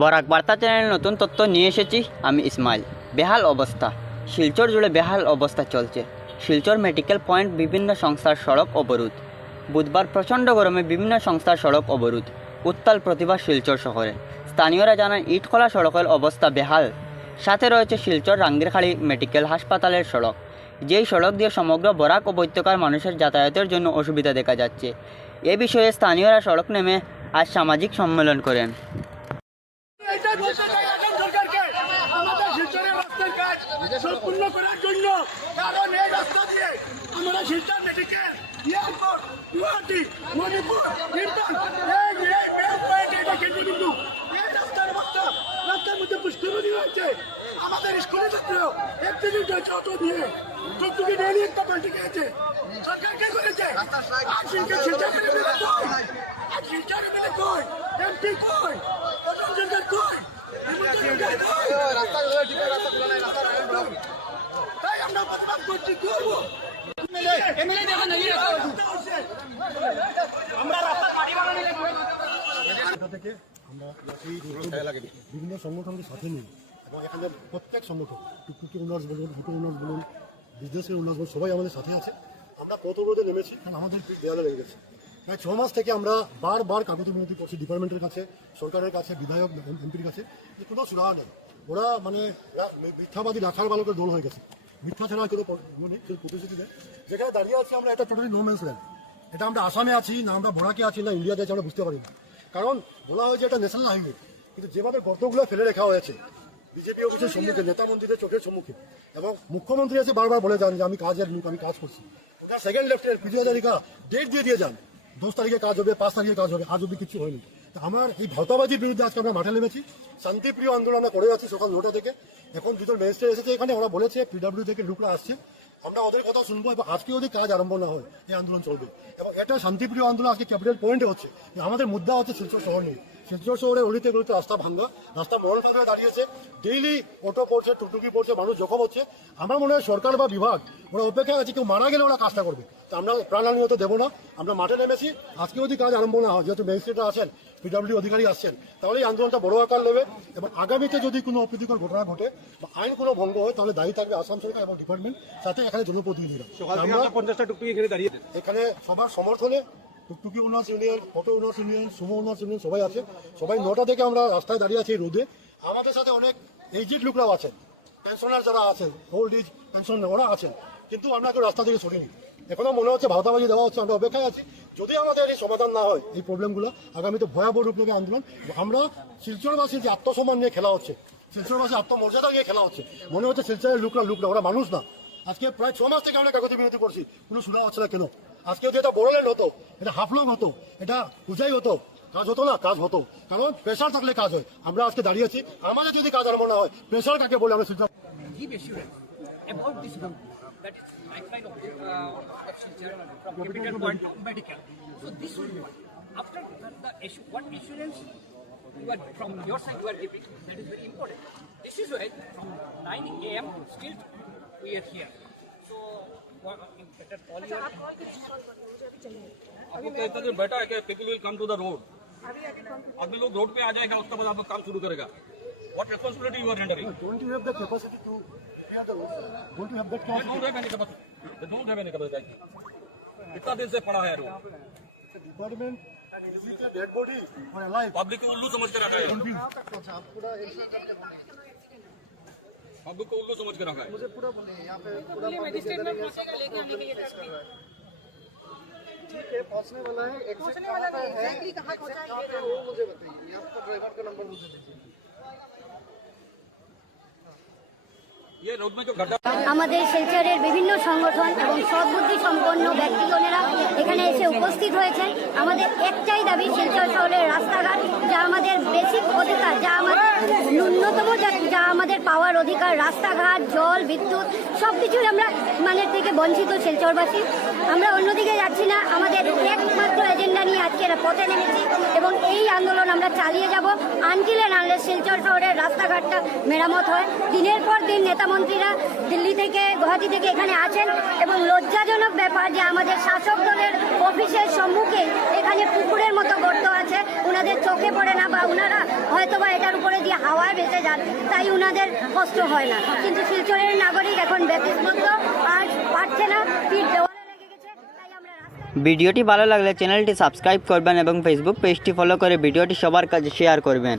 বরাক বার্তা চ্যানেল নতুন তথ্য নিয়ে এসেছি আমি ইসমাইল। বেহাল অবস্থা, শিলচর জুড়ে বেহাল অবস্থা চলছে। শিলচর মেডিকেল পয়েন্ট বিভিন্ন সংস্থার সড়ক অবরোধ। বুধবার প্রচণ্ড গরমে বিভিন্ন সংস্থার সড়ক অবরোধ। উত্তাল প্রতিভা শিলচর শহরে। স্থানীয়রা জানান ইটখোলা সড়কের অবস্থা বেহাল। সাথে রয়েছে শিলচর রাঙ্গিরখাড়ি মেডিকেল হাসপাতালের সড়ক, যেই সড়ক দিয়ে সমগ্র বরাক উপত্যকার মানুষের যাতায়াতের জন্য অসুবিধা দেখা যাচ্ছে। এ বিষয়ে স্থানীয়রা সড়ক নেমে আজ সামাজিক সম্মেলন করেন। এটাই বলতে চাই এখন সরকারকে, আমাদের শিলচরের রাস্তার কাজ সম্পূর্ণ করার জন্য। কারণ এই রাস্তা দিয়ে আমরা শিলচর মেডিকেল, এয়ারপোর্ট, গুয়াহাটি, মণিপুর, ইম্ফল, এই মেন পয়েন্ট এটা কেন্দ্রবিন্দু। এই রাস্তার অবস্থা, রাস্তার মধ্যে পুষ্করণী হয়েছে। আমাদের স্কুলের ছাত্র অ্যাক্সিডেন্ট হয়েছে অটো দিয়ে, টুকটুকি ডেইলি একটা পাল্টে গেছে। সরকার কে করেছে? আর শিলচর মিলে কই? আর শিলচর মিলে কই? এমপি কই? তাই আমরা বদনাম করছি, কি করবো? থেকে আমরা বিভিন্ন সংগঠনকে সাথে নিই এবং এখানে প্রত্যেক সংগঠন, টুকটুকি উন্নয়ন বলুন, দুটো উন্নয়ন বলুন, বিজনেসের উন্নয়ন বলুন, সবাই আমাদের সাথে আছে। আমরা পথ অবরোধে নেমেছি কারণ আমাদের দেয়ালে লেগে গেছে। প্রায় 6 মাস থেকে আমরা বারবার কাগজ বিনতি করছি ডিপার্টমেন্টের কাছে, সরকারের কাছে, বিধায়ক এমপির কাছে, কোনো সুরাহা নেই। ওরা মানে মিথ্যাবাদী রাখার বালকের দোল হয়ে গেছে। মিথ্যা ছাড়া কেউ নেই, কেউ প্রতিশ্রুতি দেয়। যেখানে দাঁড়িয়ে আছি আমরা, এটা টোটালি নো ম্যান্স ল্যান্ড। এটা আমরা আসামে আছি না, আমরা বোরাকে আছি না, ইন্ডিয়াতে আছি, আমরা বুঝতে পারি না। কারণ বলা হয়েছে এটা ন্যাশনাল হাইওয়ে, কিন্তু যেভাবে গর্তগুলো ফেলে রেখা হয়েছে বিজেপি অফিসের সম্মুখে, নেতা মন্ত্রীদের চোখের সম্মুখে, এবং মুখ্যমন্ত্রী এসে বারবার বলে যান যে আমি কাজের লোক, আমি কাজ করছি। ওটা সেকেন্ড লেফটের পিজি হাজারিকা ডেট দিয়ে যান, 10 তারিখে কাজ হবে, 5 তারিখে কাজ হবে, আজ অব্দি কিছু হয়নি। আমার এই ভাওতাবাজির বিরুদ্ধে আজকে আমরা মাঠে নেমেছি। শান্তিপ্রিয় আন্দোলন আমরা করে যাচ্ছি সকাল 9টা থেকে। এখন দুজন ম্যাজিস্ট্রেট এসেছে এখানে, ওরা বলেছে পিডব্লিউ থেকে লোকরা আসছে, আমরা ওদের কথা শুনবো এবং আজকে যদি কাজ আরম্ভ না হয় এই আন্দোলন চলবে। এবং এটা শান্তিপ্রিয় আন্দোলন আজকে ক্যাপিটাল পয়েন্টে হচ্ছে। আমাদের মুদ্রা হচ্ছে শিলচর শহর নিয়ে। শিলচর শহরে অলিতে গলিতে রাস্তা ভাঙ্গা, রাস্তা মরল ফাঁকা দাঁড়িয়েছে, ডেইলি অটো পড়ছে, টুকটুকি পড়ছে, মানুষ জখম হচ্ছে। আমার মনে হয় সরকার বা বিভাগ ওরা অপেক্ষা আছে, কেউ মারা গেলে ওরা কাজটা করবে। তা আমরা প্রাণহানি হতে দেবো না। আমরা মাঠে নেমেছি। আজকে যদি কাজ আরম্ভ না হয়, যেহেতু ম্যাজিস্ট্রেটরা আছেন, পিডব্লিউ অধিকারী আসছেন, তাহলে এই আন্দোলনটা বড় আকার নেবে। এবং আগামীতে যদি কোনো অপ্রীতিকর ঘটনা ঘটে বা আইন কোনো ভঙ্গ হয়, তাহলে দায়ী থাকবে আসাম সরকার এবং ডিপার্টমেন্ট, সাথে এখানে জনপ্রতিনিধিরা। আমরা 50টা টুকটুকি এখানে দাঁড়িয়ে, এখানে সবার সমর্থনে টুকটুকি উন্নয়ন ইউনিয়ন, অটো উন্নয়ন ইউনিয়ন, সুমো উন্নয়ন ইউনিয়ন সবাই আছে। সবাই 9টা থেকে আমরা রাস্তায় দাঁড়িয়ে আছি রোদে। আমাদের সাথে অনেক এইজেড লোকরাও আছেন, পেনশনার যারা আছেন, ওল্ড এজ পেনশন ওরা আছেন, কিন্তু আমরা কেউ রাস্তা থেকে সরিনি। এখনো মনে হচ্ছে ভাওতাবাজি দেওয়া হচ্ছে। আমরা অপেক্ষায় আছি, যদি আমাদের এই সমাধান না হয় এই প্রবলেমগুলো, আগামীতে ভয়াবহ রূপ নেবে আন্দোলন। আমরা শিলচরবাসীর যে আত্মসম্মান নিয়ে খেলা হচ্ছে, শিলচরবাসী আত্মমর্যাদা নিয়ে খেলা হচ্ছে, মনে হচ্ছে শিলচরের লোকরা ওরা মানুষ না। আজকে প্রায় 6 মাস থেকে আমরা কাগজে বিনতি করছি, কোনো শোনা হচ্ছে না কেন? আজকে যদি এটা বড় ল্যান্ড হতো, এটা হাফলং হতো, এটা উজাই হতো, কাজ হতো না? কাজ হতো, কারণ প্রেশার থাকলে কাজ হয়। আমরা আজকে দাঁড়িয়ে আছি, আমাদের যদি কাজ আরম্ভ না হয়, প্রেশার কাকে বলে আমরা Silchar about this road that is lifeline of Silchar from capital point to medical. So this will be after the issue, what assurance you are from your side you are giving, that is very important. This is why from 9 a.m. still we are here. So what you better call your. आपको कहता है बेटा है कि people will come to the road, आदमी लोग road पे आ जाएगा, उसके बाद आपका काम शुरू करेगा. What responsibility you are rendering? Don't you have the capacity to clear the road? Don't you have that They capacity? don't have any capacity. They don't have any capacity. कितना दिन से पड़ा है road? The department is a dead body or alive? Public को उल्लू समझ के रखा है. पब्लिक को उल्लू समझ के रखा है. ठीक है, पहुंचने वाला है। पहुंचने वाला नहीं, एग्जैक्टली कहाँ पहुंचाएंगे वो मुझे बताइए, ये आपका ड्राइवर का नंबर मुझे दीजिए। ये रोड में जो गड्ढा আমাদের শিলচরের বিভিন্ন সংগঠন এবং সদ্বুদ্ধি সম্পন্ন ব্যক্তিগণেরা এখানে এসে উপস্থিত হয়েছেন। আমাদের একটাই দাবি, শিলচর শহরের রাস্তাঘাট যা আমাদের বেসিক অধিকার, যা আমাদের ন্যূনতম, যা আমাদের পাওয়ার অধিকার, রাস্তাঘাট, জল, বিদ্যুৎ সব কিছুই আমরা থেকে বঞ্চিত শিলচরবাসী। আমরা অন্যদিকে যাচ্ছি না, আমাদের একমাত্র এজেন্ডা নিয়ে আজকে পথে নেমেছি এবং এই আন্দোলন আমরা চালিয়ে যাব আনটিল এন্ড আনলেস শিলচর শহরের রাস্তাঘাটটা মেরামত হয়। দিনের পর দিন নেতামন্ত্রীরা দিল্লি থেকে, গুয়াহাটি থেকে এখানে আছেন এবং লজ্জাজনক ব্যাপার যে আমাদের শাসক দলের অফিসের সম্মুখে এখানে পুকুরের মতো গর্ত আছে, ওনাদের চোখে পড়ে না বা ওনারা হয়তোবা এটার উপর হাওয়ায় ভেসে যান, তাই উনাদের কষ্ট হয় না। কিন্তু শিলচরের নাগরিক এখন ব্যতিব্যস্ত, আর পারছে না, পিঠ দেওয়ালে লেগে গেছে, তাই আমরা রাস্তায়। ভিডিওটি ভালো লাগলে চ্যানেলটি সাবস্ক্রাইব করবেন এবং ফেসবুক পেজটি ফলো করে ভিডিওটি সবার কাছে শেয়ার করবেন।